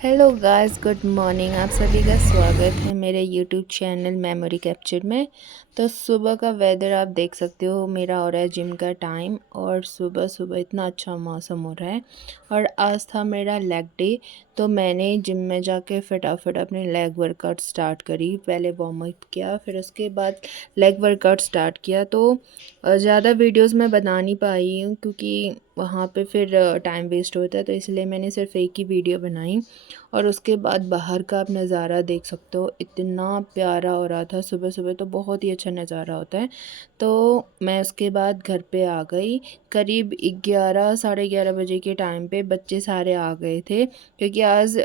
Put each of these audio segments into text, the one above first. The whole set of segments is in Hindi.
Hello guys, good morning. आप सभी का स्वागत है मेरे यूट्यूब चैनल मेमोरी कैप्चर में। तो सुबह का वेदर आप देख सकते हो, मेरा हो रहा है जिम का टाइम और सुबह सुबह इतना अच्छा मौसम हो रहा है। और आज था मेरा लेग डे, तो मैंने जिम में जाके फटाफट अपने लेग वर्कआउट स्टार्ट करी। पहले वार्म अप किया, फिर उसके बाद लेग वर्कआउट स्टार्ट किया। तो ज़्यादा वीडियोस मैं बना नहीं पाई हूँ क्योंकि वहाँ पे फिर टाइम वेस्ट होता है, तो इसलिए मैंने सिर्फ एक ही वीडियो बनाई। और उसके बाद बाहर का आप नज़ारा देख सकते हो, इतना प्यारा हो रहा था। सुबह सुबह तो बहुत ही अच्छा नज़ारा होता है। तो मैं उसके बाद घर पे आ गई। करीब 11 साढ़े 11 बजे के टाइम पे बच्चे सारे आ गए थे क्योंकि आज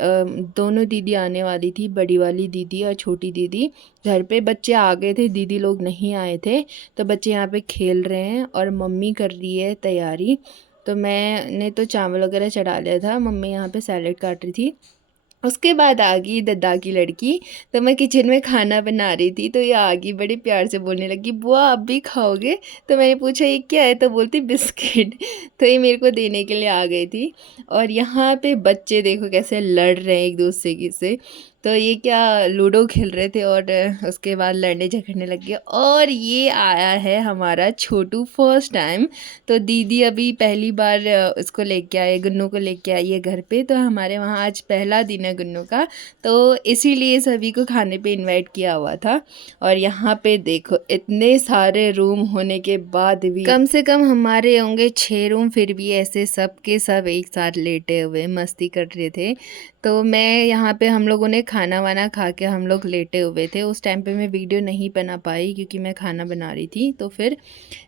दोनों दीदी आने वाली थी, बड़ी वाली दीदी और छोटी दीदी। घर पे बच्चे आ गए थे, दीदी लोग नहीं आए थे। तो बच्चे यहाँ पे खेल रहे हैं और मम्मी कर रही है तैयारी। तो मैंने तो चावल वगैरह चढ़ा लिया था, मम्मी यहाँ पे सैलेड काट रही थी। उसके बाद आ गई दद्दा की लड़की। तो मैं किचन में खाना बना रही थी, तो ये आ गई, बड़े प्यार से बोलने लगी, बुआ आप भी खाओगे? तो मैंने पूछा ये क्या है, तो बोलती बिस्किट। तो ये मेरे को देने के लिए आ गई थी। और यहाँ पे बच्चे देखो कैसे लड़ रहे हैं एक दूसरे की से। तो ये क्या, लूडो खेल रहे थे और उसके बाद लड़ने झगड़ने लग गए। और ये आया है हमारा छोटू फर्स्ट टाइम। तो दीदी अभी पहली बार उसको लेके आए, गुन्नू को लेके आई है घर पे। तो हमारे वहाँ आज पहला दिन है गुन्नू का, तो इसीलिए सभी को खाने पे इनवाइट किया हुआ था। और यहाँ पे देखो इतने सारे रूम होने के बाद भी कम से कम हमारे होंगे 6 रूम, फिर भी ऐसे सब के सब एक साथ लेटे हुए मस्ती कर रहे थे। तो मैं यहाँ पे, हम लोगों ने खाना वाना खा के हम लोग लेटे हुए थे। उस टाइम पे मैं वीडियो नहीं बना पाई क्योंकि मैं खाना बना रही थी। तो फिर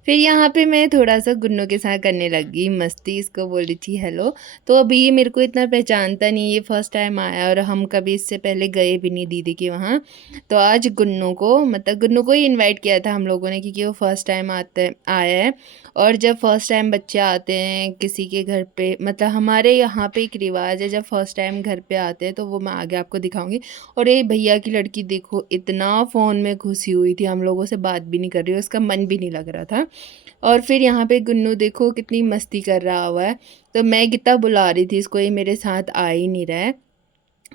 यहाँ पे मैं थोड़ा सा गुन्नू के साथ करने लगी मस्ती, इसको बोल रही थी हेलो। तो अभी ये मेरे को इतना पहचानता नहीं, ये फर्स्ट टाइम आया और हम कभी इससे पहले गए भी नहीं दीदी के वहाँ। तो आज गुन्नू को, मतलब गुन्नू को ही इनवाइट किया था हम लोगों ने क्योंकि वो फर्स्ट टाइम आया है। और जब फर्स्ट टाइम बच्चे आते हैं किसी के घर पे, मतलब हमारे यहाँ पे एक रिवाज है, जब फर्स्ट टाइम घर पे आते हैं तो वो मैं आगे आपको दिखाऊंगी। और ये भैया की लड़की देखो इतना फ़ोन में घुसी हुई थी, हम लोगों से बात भी नहीं कर रही, उसका मन भी नहीं लग रहा था। और फिर यहाँ पे गुन्नू देखो कितनी मस्ती कर रहा हुआ है। तो मैं कितना बुला रही थी इसको, ये मेरे साथ आ ही नहीं रहा है।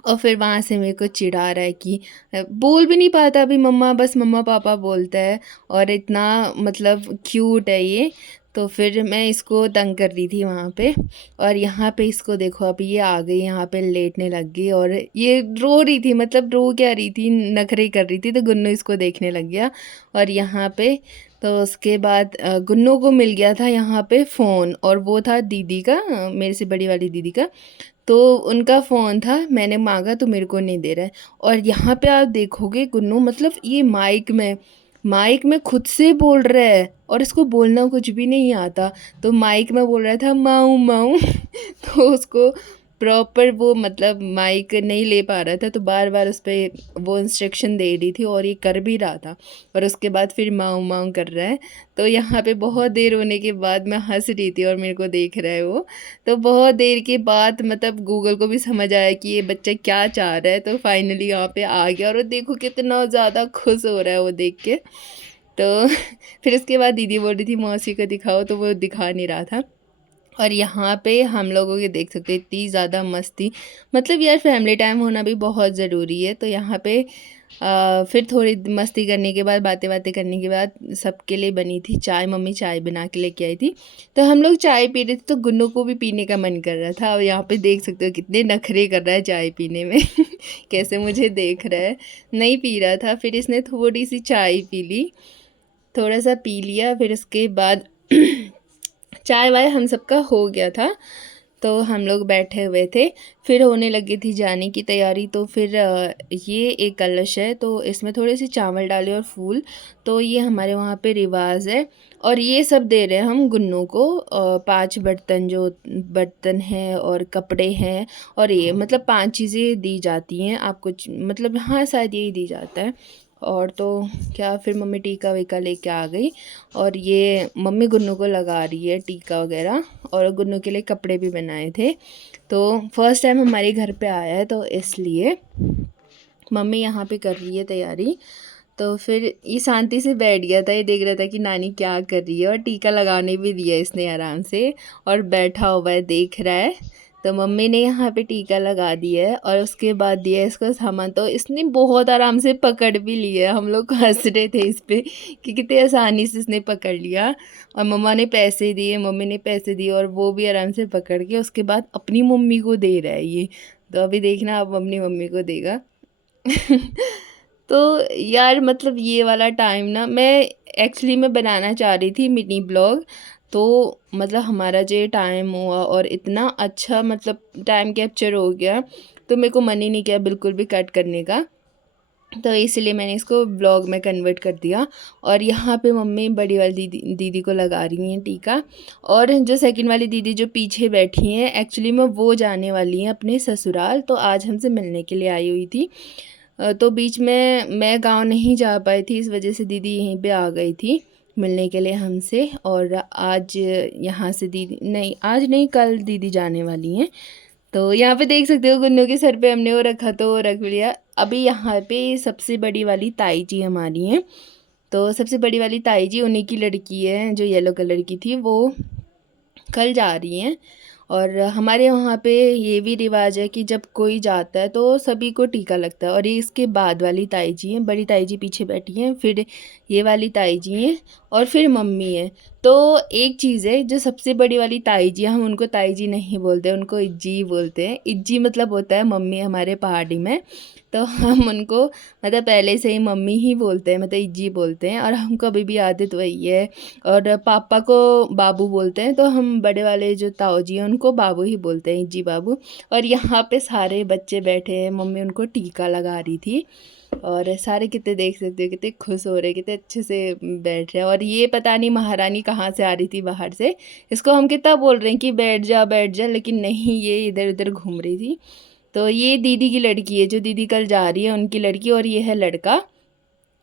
और फिर वहाँ से मेरे को चिढ़ा रहा है कि बोल भी नहीं पाता अभी मम्मा, बस मम्मा पापा बोलता है। और इतना मतलब क्यूट है ये। तो फिर मैं इसको तंग कर रही थी वहाँ पे। और यहाँ पे इसको देखो, अभी ये आ गई यहाँ पे लेटने लग गई और ये रो रही थी, मतलब रो क्या रही थी, नखरे कर रही थी। तो गुन्नू इसको देखने लग गया। और यहाँ पे तो उसके बाद गुन्नू को मिल गया था यहाँ पे फ़ोन, और वो था दीदी का, मेरे से बड़ी वाली दीदी का। तो उनका फ़ोन था, मैंने मांगा तो मेरे को नहीं दे रहा है। और यहाँ पे आप देखोगे गुन्नू, मतलब ये माइक में खुद से बोल रहा है और इसको बोलना कुछ भी नहीं आता। तो माइक में बोल रहा था माऊ माऊ। तो उसको प्रॉपर वो, मतलब माइक नहीं ले पा रहा था, तो बार बार उस पर वो इंस्ट्रक्शन दे रही थी और ये कर भी रहा था। और उसके बाद फिर माऊ माऊ कर रहा है। तो यहाँ पे बहुत देर होने के बाद मैं हंस रही थी और मेरे को देख रहा है वो। तो बहुत देर के बाद मतलब गूगल को भी समझ आया कि ये बच्चा क्या चाह रहा है, तो फाइनली यहाँ पे आ गया। और वो देखो कितना ज़्यादा खुश हो रहा है वो देख के। तो फिर उसके बाद दीदी बोल रही थी मौसी को दिखाओ, तो वो दिखा नहीं रहा था। और यहाँ पे हम लोगों के देख सकते हैं इतनी ज़्यादा मस्ती, मतलब यार फैमिली टाइम होना भी बहुत ज़रूरी है। तो यहाँ पे फिर थोड़ी मस्ती करने के बाद, बातें बातें करने के बाद, सबके लिए बनी थी चाय, मम्मी चाय बना के लेके आई थी। तो हम लोग चाय पी रहे थे, तो गुन्नू को भी पीने का मन कर रहा था। और यहाँ पे देख सकते हो कितने नखरे कर रहा है चाय पीने में। कैसे मुझे देख रहा है, नहीं पी रहा था। फिर इसने थोड़ी सी चाय पी ली, थोड़ा सा पी लिया। फिर उसके बाद चाय वाय हम सबका हो गया था, तो हम लोग बैठे हुए थे। फिर होने लगी थी जाने की तैयारी। तो फिर ये एक कलश है, तो इसमें थोड़े से चावल डाले और फूल। तो ये हमारे वहाँ पे रिवाज है। और ये सब दे रहे हैं हम गुन्नू को, 5 बर्तन, जो बर्तन हैं और कपड़े हैं। और ये मतलब 5 चीज़ें दी जाती हैं आपको, मतलब हाँ शायद यही दी जाता है। और तो क्या, फिर मम्मी टीका वीका लेके आ गई। और ये मम्मी गुन्नू को लगा रही है टीका वगैरह, और गुन्नू के लिए कपड़े भी बनाए थे। तो फर्स्ट टाइम हमारे घर पे आया है, तो इसलिए मम्मी यहाँ पे कर रही है तैयारी। तो फिर ये शांति से बैठ गया था, ये देख रहा था कि नानी क्या कर रही है। और टीका लगाने भी दिया इसने आराम से, और बैठा हुआ है देख रहा है। तो मम्मी ने यहाँ पे टीका लगा दिया है और उसके बाद दिया है इसको सामान। तो इसने बहुत आराम से पकड़ भी लिया। हम लोग हंस रहे थे इस पे कि कितनी आसानी से इसने पकड़ लिया। और मम्मा ने पैसे दिए, मम्मी ने पैसे दिए और वो भी आराम से पकड़ के उसके बाद अपनी मम्मी को दे रहा है ये। तो अभी देखना अब अपनी मम्मी को देगा। तो यार मतलब ये वाला टाइम ना मैं एक्चुअली मैं बनाना चाह रही थी मिनी ब्लॉग। तो मतलब हमारा जो टाइम हुआ और इतना अच्छा मतलब टाइम कैप्चर हो गया, तो मेरे को मन ही नहीं किया बिल्कुल भी कट करने का। तो इसलिए मैंने इसको ब्लॉग में कन्वर्ट कर दिया। और यहाँ पे मम्मी बड़ी वाली दीदी दीदी को लगा रही हैं टीका। और जो सेकंड वाली दीदी जो पीछे बैठी हैं, एक्चुअली में वो जाने वाली हैं अपने ससुराल। तो आज हमसे मिलने के लिए आई हुई थी। तो बीच में मैं गांव नहीं जा पाई थी, इस वजह से दीदी यहीं पे आ गई थी मिलने के लिए हमसे। और आज यहाँ से दीदी नहीं, आज नहीं कल दीदी जाने वाली हैं। तो यहाँ पे देख सकते हो गुन्नू के सर पे हमने वो रखा तो वो रख लिया। अभी यहाँ पे सबसे बड़ी वाली ताई जी हमारी हैं। तो सबसे बड़ी वाली ताई जी उन्हीं की लड़की है जो येलो कलर की थी, वो कल जा रही हैं। और हमारे वहाँ पे ये भी रिवाज है कि जब कोई जाता है तो सभी को टीका लगता है। और ये इसके बाद वाली ताई जी हैं, बड़ी ताई जी पीछे बैठी हैं, फिर ये वाली ताई जी हैं और फिर मम्मी है। तो एक चीज़ है, जो सबसे बड़ी वाली ताई जी, हम उनको ताई जी नहीं बोलते, उनको इज्जी बोलते हैं। इज्जी मतलब होता है मम्मी हमारे पहाड़ी में। तो हम उनको मतलब पहले से ही मम्मी ही बोलते हैं, मतलब इज्जी बोलते हैं। और हमको अभी भी आदत वही है। और पापा को बाबू बोलते हैं, तो हम बड़े वाले जो ताऊ जी हैं उनको बाबू ही बोलते हैं, जी बाबू। और यहाँ पे सारे बच्चे बैठे हैं, मम्मी उनको टीका लगा रही थी। और सारे कितने देख सकते हो कितने खुश हो रहे, कितने अच्छे से बैठ रहे हैं। और ये पता नहीं महारानी कहाँ से आ रही थी बाहर से। इसको हम कितना बोल रहे हैं कि बैठ जा, लेकिन नहीं, ये इधर उधर घूम रही थी। तो ये दीदी की लड़की है, जो दीदी कल जा रही है उनकी लड़की। और ये है लड़का,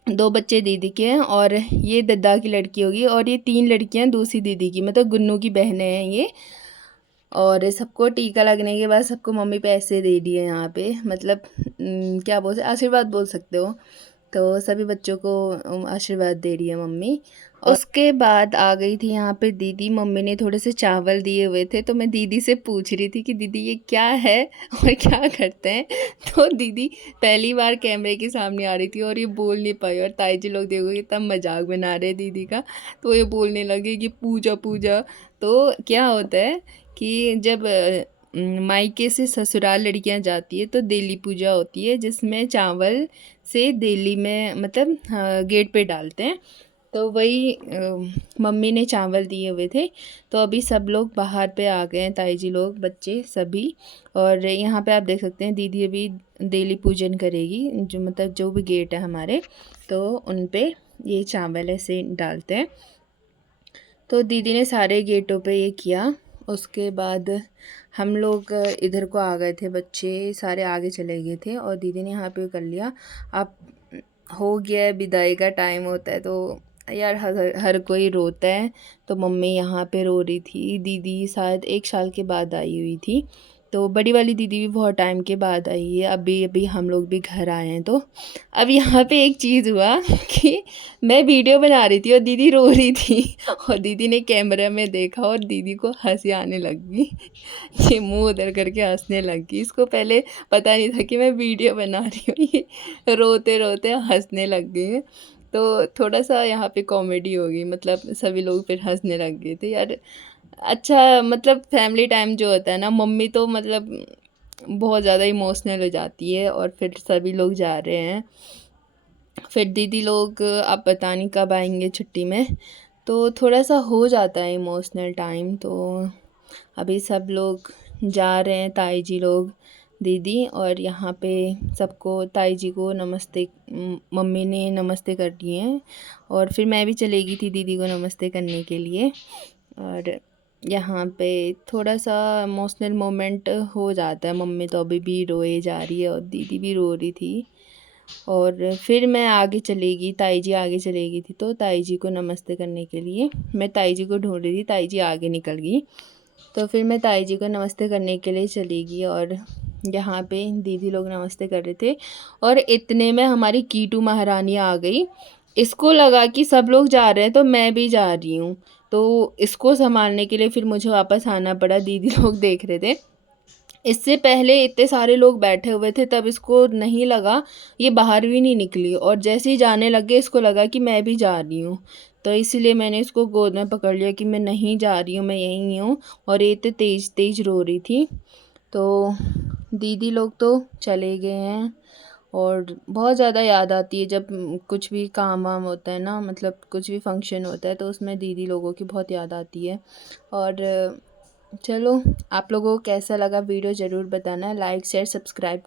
दो बच्चे दीदी के हैं। और ये दद्दा की लड़की होगी। और ये तीन लड़कियां दूसरी दीदी की, मतलब गुन्नू की बहनें हैं ये। और सबको टीका लगने के बाद सबको मम्मी पैसे दे दिए यहाँ पे, मतलब क्या बोल सकते, आशीर्वाद बोल सकते हो। तो सभी बच्चों को आशीर्वाद दे रही है मम्मी। और उसके बाद आ गई थी यहाँ पे दीदी। मम्मी ने थोड़े से चावल दिए हुए थे, तो मैं दीदी से पूछ रही थी कि दीदी ये क्या है और क्या करते हैं। तो दीदी पहली बार कैमरे के सामने आ रही थी और ये बोल नहीं पाई। और ताई जी लोग देखोगे तब मजाक बना रहे दीदी का। तो ये बोलने लगे कि पूजा पूजा। तो क्या होता है कि जब मायके से ससुराल लड़कियां जाती है तो देली पूजा होती है, जिसमें चावल से देली में मतलब गेट पे डालते हैं। तो वही मम्मी ने चावल दिए हुए थे। तो अभी सब लोग बाहर पे आ गए हैं, ताई जी लोग, बच्चे सभी। और यहाँ पे आप देख सकते हैं दीदी अभी देली पूजन करेगी, जो मतलब जो भी गेट है हमारे, तो उन पे ये चावल ऐसे डालते हैं। तो दीदी ने सारे गेटों पे ये किया। उसके बाद हम लोग इधर को आ गए थे, बच्चे सारे आगे चले गए थे और दीदी ने यहाँ पे कर लिया। अब हो गया है, विदाई का टाइम होता है तो यार हर कोई रोता है। तो मम्मी यहाँ पे रो रही थी। दीदी शायद 1 साल के बाद आई हुई थी। तो बड़ी वाली दीदी भी बहुत टाइम के बाद आई है, अभी अभी हम लोग भी घर आए हैं। तो अब यहाँ पे एक चीज़ हुआ कि मैं वीडियो बना रही थी और दीदी रो रही थी। और दीदी ने कैमरा में देखा और दीदी को हंसी आने लगी। ये मुंह उधर करके हंसने लगी। इसको पहले पता नहीं था कि मैं वीडियो बना रही हूँ। ये रोते रोते हंसने लग गई है। तो थोड़ा सा यहाँ पे कॉमेडी हो गई, मतलब सभी लोग फिर हंसने लग गए थे यार। अच्छा मतलब फैमिली टाइम जो होता है ना, मम्मी तो मतलब बहुत ज़्यादा इमोशनल हो जाती है। और फिर सभी लोग जा रहे हैं, फिर दीदी लोग अब पता नहीं कब आएंगे छुट्टी में। तो थोड़ा सा हो जाता है इमोशनल टाइम। तो अभी सब लोग जा रहे हैं, ताई जी लोग, दीदी। और यहाँ पे सबको, ताई जी को नमस्ते, मम्मी ने नमस्ते कर दिए हैं। और फिर मैं भी चलेगी थी दीदी को नमस्ते करने के लिए। और यहाँ पे थोड़ा सा इमोशनल मोमेंट हो जाता है। मम्मी तो अभी भी रोए जा रही है और दीदी भी रो रही थी। और फिर मैं आगे चलेगी, ताई जी आगे चलेगी थी, तो ताई जी को नमस्ते करने के लिए मैं ताई जी को ढूंढ रही थी। ताई जी आगे निकल गई। तो फिर मैं ताई जी को नमस्ते करने के लिए चली गई। और यहाँ पे दीदी लोग नमस्ते कर रहे थे और इतने में हमारी कीटू महारानी आ गई। इसको लगा कि सब लोग जा रहे हैं तो मैं भी जा रही हूँ। तो इसको संभालने के लिए फिर मुझे वापस आना पड़ा, दीदी लोग देख रहे थे। इससे पहले इतने सारे लोग बैठे हुए थे, तब इसको नहीं लगा, ये बाहर भी नहीं निकली और जैसे ही जाने लगे इसको लगा कि मैं भी जा रही हूँ। तो इसीलिए मैंने इसको गोद में पकड़ लिया कि मैं नहीं जा रही हूँ, मैं यहीं हूँ। और ये इतने तेज़-तेज़ रो रही थी। तो दीदी लोग तो चले गए हैं और बहुत ज़्यादा याद आती है जब कुछ भी काम-वाम होता है ना, मतलब कुछ भी फंक्शन होता है तो उसमें दीदी लोगों की बहुत याद आती है। और चलो, आप लोगों को कैसा लगा वीडियो ज़रूर बताना, लाइक शेयर सब्सक्राइब